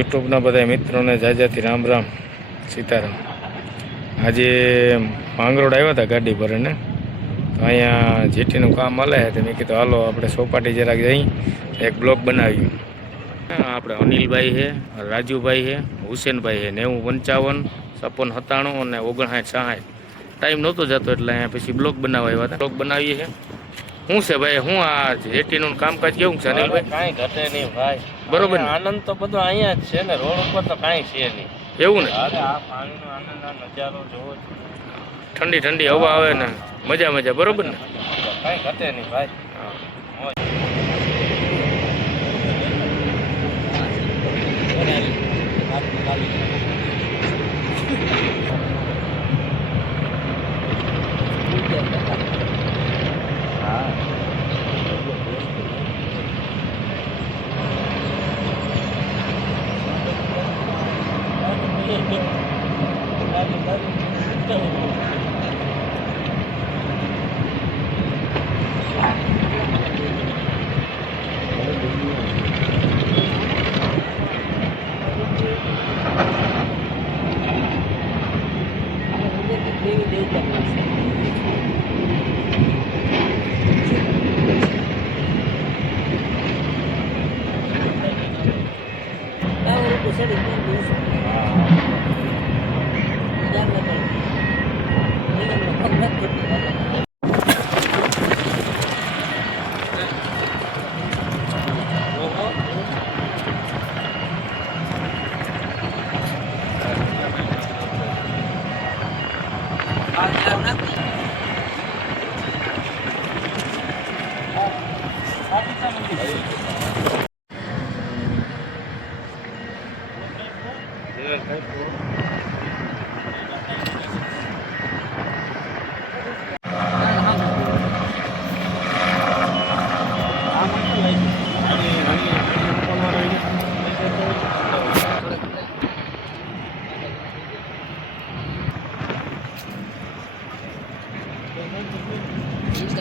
યુટ્યુબના બધા મિત્રોને જાજાથી રામ રામ સીતારામ। આજે માંગરોળ આવ્યા હતા ગાડી ભરીને, તો અહીંયા જેટીનું કામ હાલે છે, તો મેં કીધું હાલો આપણે સોપાટી જરાક જઈ એક બ્લોગ બનાવ્યું। આપણે અનિલભાઈ છે, રાજુભાઈ છે, હુસેનભાઈ છે, 90 55 56 97 અને 59 60 ટાઈમ નહોતો જતો એટલે અહીંયા પછી બ્લોગ બનાવવા આવ્યા હતા। બ્લોગ બનાવીએ છે। શું છે ભાઈ, શું આ જેટીનું કામકાજ કેવું છે અનિલભાઈ? કાંઈ ઘટે નહીં ભાઈ, બરોબર ને? આનંદ તો બધો અહીંયા જ છે ને, રોડ ઉપર તો કાંઈ છે નહીં એવું ને? અરે આ પાણીનો આનંદ, આ નજારો જોવો, ઠંડી ઠંડી હવા આવે ને, મજા મજા, બરોબર ને? કાંઈ ઘટે નહીં ભાઈ।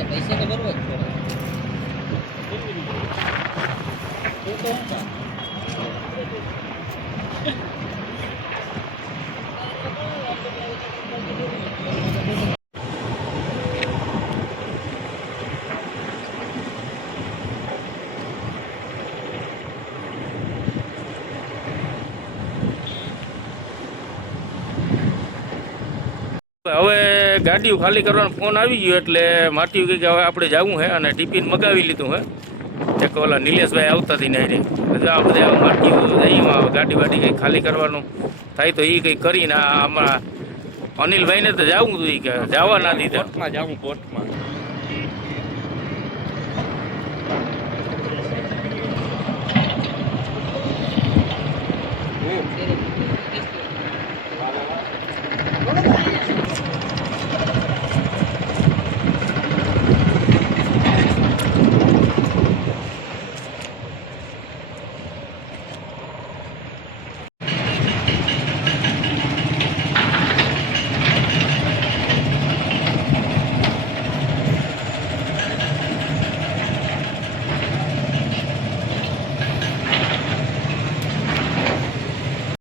પૈસા તો બરોબર હવે ગાડીઓ ખાલી કરવાનો ફોન આવી ગયો એટલે માટી કે હવે આપણે જવું છે અને ટિફિન મગાવી લીધું હે। એક ઓલા નિલેશભાઈ આવતા હતી ને એટલે આ બધા માટીઓ જઈએ, ગાડી વાડી કંઈ ખાલી કરવાનું થાય તો એ કંઈ કરીને આમાં અનિલભાઈને તો જવું હતું, કે જવા ના દીધા। જાઉં કોર્ટમાં